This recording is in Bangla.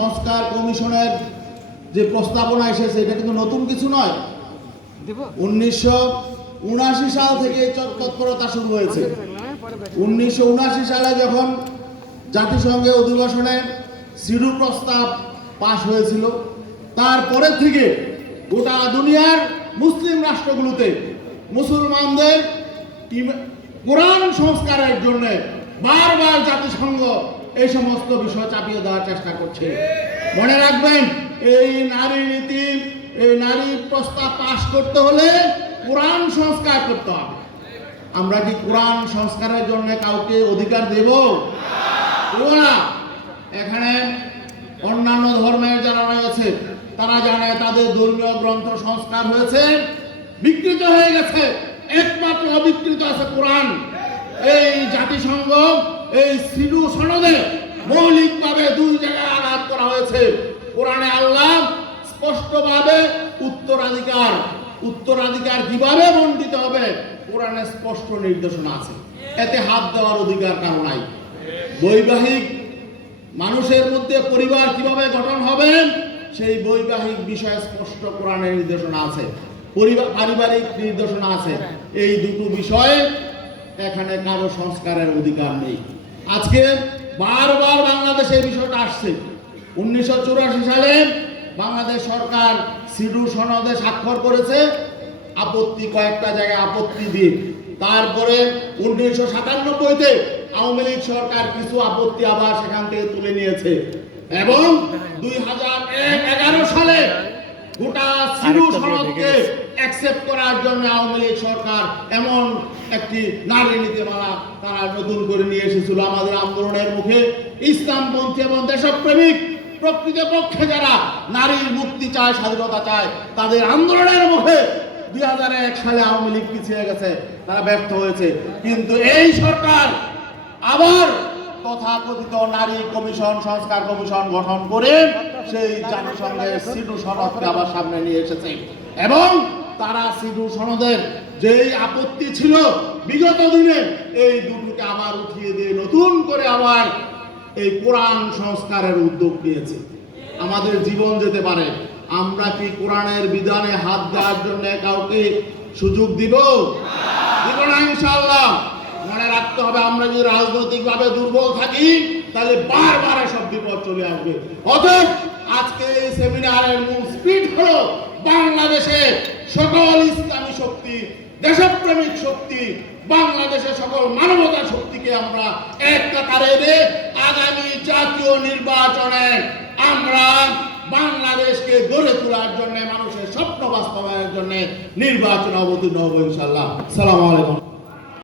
সংস্কার কমিশনের যে প্রস্তাবনা এসেছে এটা কিন্তু নতুন কিছু নয়। উনিশশো উনাশি সাল থেকে তৎপরতা শুরু হয়েছে। উনিশশো উনাশি সালে যখন জাতিসংঘের অধিবেশনে সিডু প্রস্তাব পাশ হয়েছিল তারপরের থেকে গোটা দুনিয়ার মুসলিম রাষ্ট্রগুলোতে মুসলমানদের কোরআন সংস্কারের জন্য বারবার জাতিসংঘ এই সমস্ত বিষয় চাপিয়ে দেওয়ার চেষ্টা করছে। মনে রাখবেন, এই নারী নীতি, এই নারী প্রস্তাব পাশ করতে হলে কোরআন সংস্কার করতে হবে। আমরা কি কোরআন সংস্কারের জন্য কাউকে অধিকার দেব? না। এখানে অন্যান্য ধর্মের যারা রয়েছে, তারা জানে তাদের ধর্মীয় গ্রন্থ সংস্কার হয়েছে, বিকৃত হয়ে গেছে। একমাত্র অবিকৃত আছে কোরআন। এই জাতিসংঘ এই সিডু সনদে মৌলিকভাবে দুই জায়গায় আঘাত করা হয়েছে। কোরআনে আল্লাহ স্পষ্টভাবে উত্তরাধিকার উত্তরাধিকার কীভাবে বন্টিত হবে, কোরআনে স্পষ্ট নির্দেশনা আছে। এতে হাত দেওয়ার অধিকার কারও নাই। বৈবাহিক মানুষের মধ্যে পরিবার কীভাবে গঠন হবে, সেই বৈবাহিক বিষয়ে স্পষ্ট কোরআনের নির্দেশনা আছে। পরিবার, পারিবারিক নির্দেশনা আছে। এই দুটো বিষয়ে এখানে কারও সংস্কারের অধিকার নেই। আজকে বারবার বাংলাদেশে এই বিষয়টা আসছে। উনিশশো চুরাশি সালে বাংলাদেশ সরকার সিডু সনদে স্বাক্ষর করেছে আপত্তি কয়েকটা জায়গায় আপত্তি দিয়ে। তারপরে উনিশশো সাতানব্বইতে আওয়ামী লীগ সরকার কিছু আপত্তি আবার সেখান থেকে তুলে নিয়েছে। এবং দুই হাজার এগারো গোটা সিরু সনদকে অ্যাকসেপ্ট করার জন্য আওয়ামী লীগ সরকার এমন একটি নারী নীতিমালা তারা নতুন করে নিয়ে এসেছিল আমাদের আন্দোলনের মুখে। ইসলামপন্থী এবং দেশপ্রেমিক প্রকৃতপক্ষে যারা নারীর মুক্তি চায় স্বাধীনতা চায় তাদের আন্দোলনের মুখে দুই হাজার এক সালে আওয়ামী লীগ পিছিয়ে গেছে তারা ব্যর্থ হয়েছে। কিন্তু এই সরকার আবার তথাকথিত নারী কমিশন সংস্কার কমিশন গঠন করে সেই জাতিসংঘের সিডু সনদকে আবার সামনে নিয়ে এসেছে। এবং তারা সিডু সনদের যেই আপত্তি ছিল, বিগত দিনে এই দুটোকে আবার উঠিয়ে দিয়ে নতুন করে আবার এই কোরআন সংস্কারের উদ্যোগ নিয়েছে। আমাদের জীবন যেতে পারে। আমরা কি কোরআনের বিধানে হাত দেওয়ার জন্য কাউকে সুযোগ দিব? দিব না ইনশাআল্লাহ। মনে রাখতে হবে, আমরা যদি রাজনৈতিকভাবে দুর্বল থাকি, তাহলে বারবার সব বিপদ চলে আসবে। এই সেমিনারের মূল স্পিড হলো বাংলাদেশে সকল ইসলামী শক্তি, দেশপ্রেমিক শক্তি, বাংলাদেশের সকল মানবতা শক্তিকে আমরা এক কাতারে এনে আগামী জাতীয় নির্বাচনে আমরা বাংলাদেশকে গড়ে তোলার জন্য, মানুষের স্বপ্ন বাস্তবায়নের জন্য নির্বাচন অবতীর্ণ হব ইনশাল্লাহ সালাম আলাইকুম।